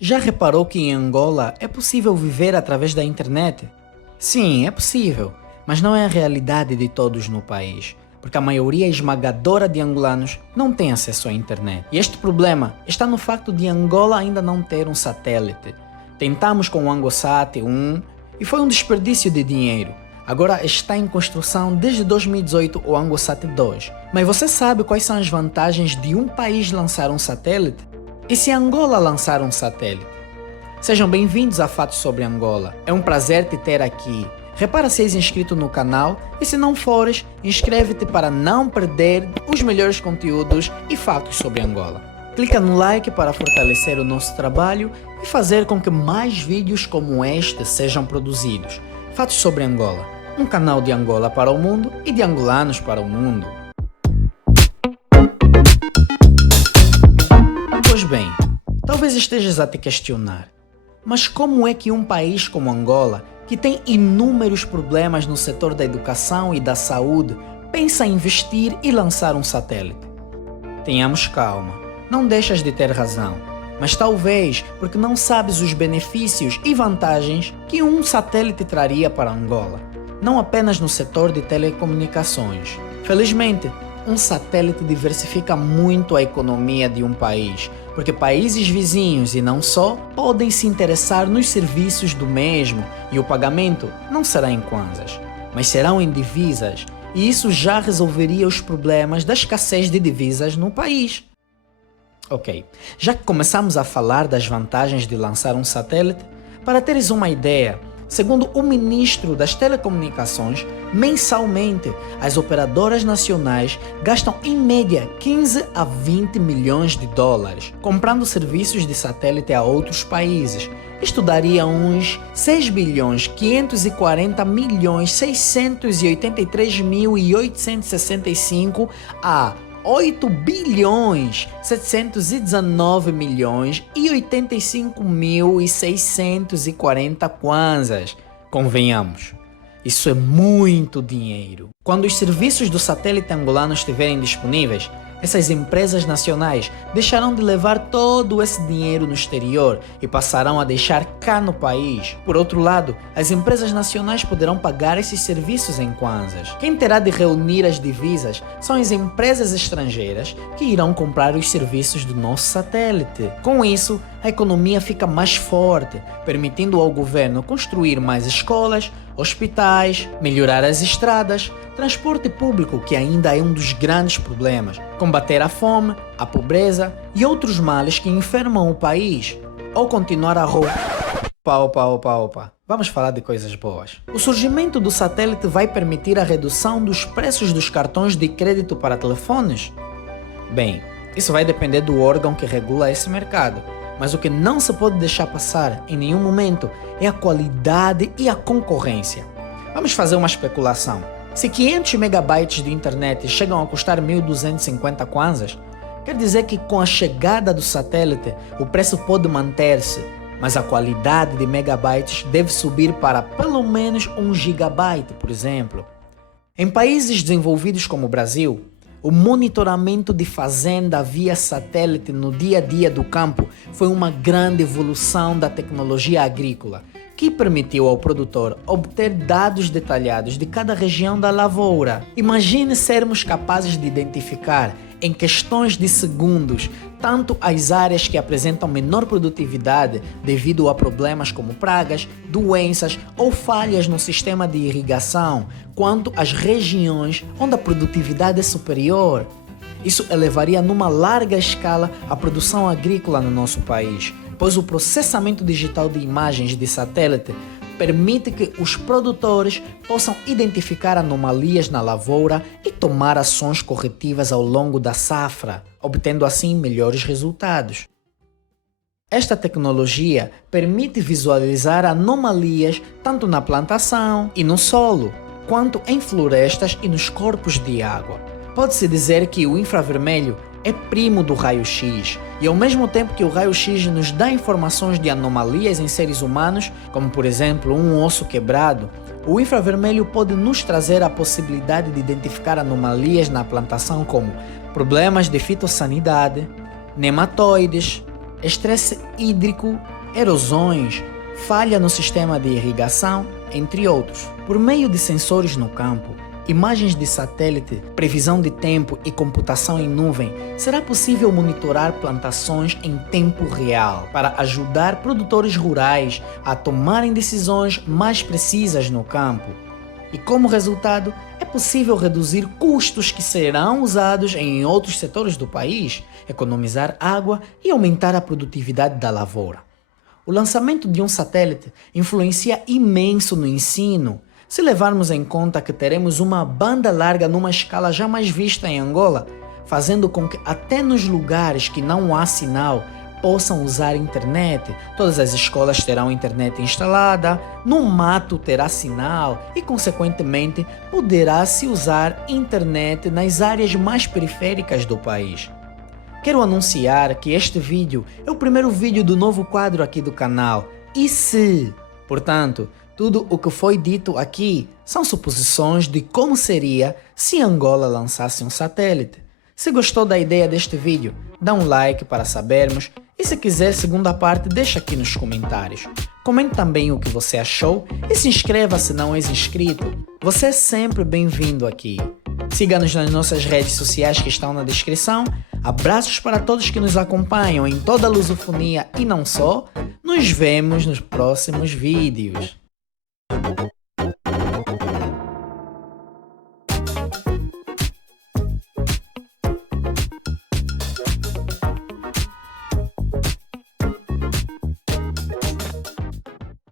Já reparou que em Angola é possível viver através da internet? Sim, é possível, mas não é a realidade de todos no país, porque a maioria esmagadora de angolanos não tem acesso à internet. E este problema está no facto de Angola ainda não ter um satélite. Tentamos com o AngoSat 1 e foi um desperdício de dinheiro. Agora está em construção desde 2018 o AngoSat 2. Mas você sabe quais são as vantagens de um país lançar um satélite? E se Angola lançar um satélite? Sejam bem-vindos a Fatos sobre Angola. É um prazer te ter aqui. Repara se és inscrito no canal e se não fores, inscreve-te para não perder os melhores conteúdos e fatos sobre Angola. Clica no like para fortalecer o nosso trabalho e fazer com que mais vídeos como este sejam produzidos. Fatos sobre Angola, um canal de Angola para o mundo e de angolanos para o mundo. Pois bem, talvez estejas a te questionar, mas como é que um país como Angola, que tem inúmeros problemas no setor da educação e da saúde, pensa em investir e lançar um satélite? Tenhamos calma, não deixas de ter razão, mas talvez porque não sabes os benefícios e vantagens que um satélite traria para Angola, não apenas no setor de telecomunicações. Felizmente, um satélite diversifica muito a economia de um país, porque países vizinhos e não só podem se interessar nos serviços do mesmo e o pagamento não será em kwanzas, mas serão em divisas, e isso já resolveria os problemas da escassez de divisas no país. Ok, já que começamos a falar das vantagens de lançar um satélite, para teres uma ideia, segundo o ministro das Telecomunicações, mensalmente as operadoras nacionais gastam em média 15 a 20 milhões de dólares comprando serviços de satélite a outros países. Isto daria uns 6 bilhões 540 milhões 683 mil e 865 a 8 bilhões 719 milhões e 85 mil e 640 kwanzas. Convenhamos, isso é muito dinheiro. Quando os serviços do satélite angolano estiverem disponíveis, essas empresas nacionais deixarão de levar todo esse dinheiro no exterior e passarão a deixar cá no país. Por outro lado, as empresas nacionais poderão pagar esses serviços em kwanzas. Quem terá de reunir as divisas são as empresas estrangeiras que irão comprar os serviços do nosso satélite. Com isso, a economia fica mais forte, permitindo ao governo construir mais escolas, hospitais, melhorar as estradas, transporte público, que ainda é um dos grandes problemas, combater a fome, a pobreza e outros males que enfermam o país, ou continuar a Opa. Vamos falar de coisas boas. O surgimento do satélite vai permitir a redução dos preços dos cartões de crédito para telefones? Bem, isso vai depender do órgão que regula esse mercado. Mas o que não se pode deixar passar em nenhum momento é a qualidade e a concorrência. Vamos fazer uma especulação. Se 500 megabytes de internet chegam a custar 1.250 kwanzas, quer dizer que com a chegada do satélite o preço pode manter-se, mas a qualidade de megabytes deve subir para pelo menos 1 gigabyte, por exemplo. Em países desenvolvidos como o Brasil, o monitoramento de fazenda via satélite no dia a dia do campo foi uma grande evolução da tecnologia agrícola, que permitiu ao produtor obter dados detalhados de cada região da lavoura. Imagine sermos capazes de identificar, em questões de segundos, tanto as áreas que apresentam menor produtividade devido a problemas como pragas, doenças ou falhas no sistema de irrigação, quanto as regiões onde a produtividade é superior. Isso elevaria numa larga escala a produção agrícola no nosso país, pois o processamento digital de imagens de satélite permite que os produtores possam identificar anomalias na lavoura e tomar ações corretivas ao longo da safra, obtendo assim melhores resultados. Esta tecnologia permite visualizar anomalias tanto na plantação e no solo, quanto em florestas e nos corpos de água. Pode-se dizer que o infravermelho é primo do raio-x, e ao mesmo tempo que o raio-x nos dá informações de anomalias em seres humanos, como por exemplo um osso quebrado, o infravermelho pode nos trazer a possibilidade de identificar anomalias na plantação como problemas de fitossanidade, nematóides, estresse hídrico, erosões, falha no sistema de irrigação, entre outros. Por meio de sensores no campo, imagens de satélite, previsão de tempo e computação em nuvem, será possível monitorar plantações em tempo real para ajudar produtores rurais a tomarem decisões mais precisas no campo. E como resultado, é possível reduzir custos que serão usados em outros setores do país, economizar água e aumentar a produtividade da lavoura. O lançamento de um satélite influencia imenso no ensino, se levarmos em conta que teremos uma banda larga numa escala jamais vista em Angola, fazendo com que até nos lugares que não há sinal possam usar internet. Todas as escolas terão internet instalada, no mato terá sinal e, consequentemente, poderá-se usar internet nas áreas mais periféricas do país. Quero anunciar que este vídeo é o primeiro vídeo do novo quadro aqui do canal. E se? Portanto, tudo o que foi dito aqui são suposições de como seria se Angola lançasse um satélite. Se gostou da ideia deste vídeo, dá um like para sabermos e se quiser segunda parte, deixa aqui nos comentários. Comente também o que você achou e se inscreva se não és inscrito. Você é sempre bem-vindo aqui. Siga-nos nas nossas redes sociais que estão na descrição. Abraços para todos que nos acompanham em toda a lusofonia e não só. Nos vemos nos próximos vídeos.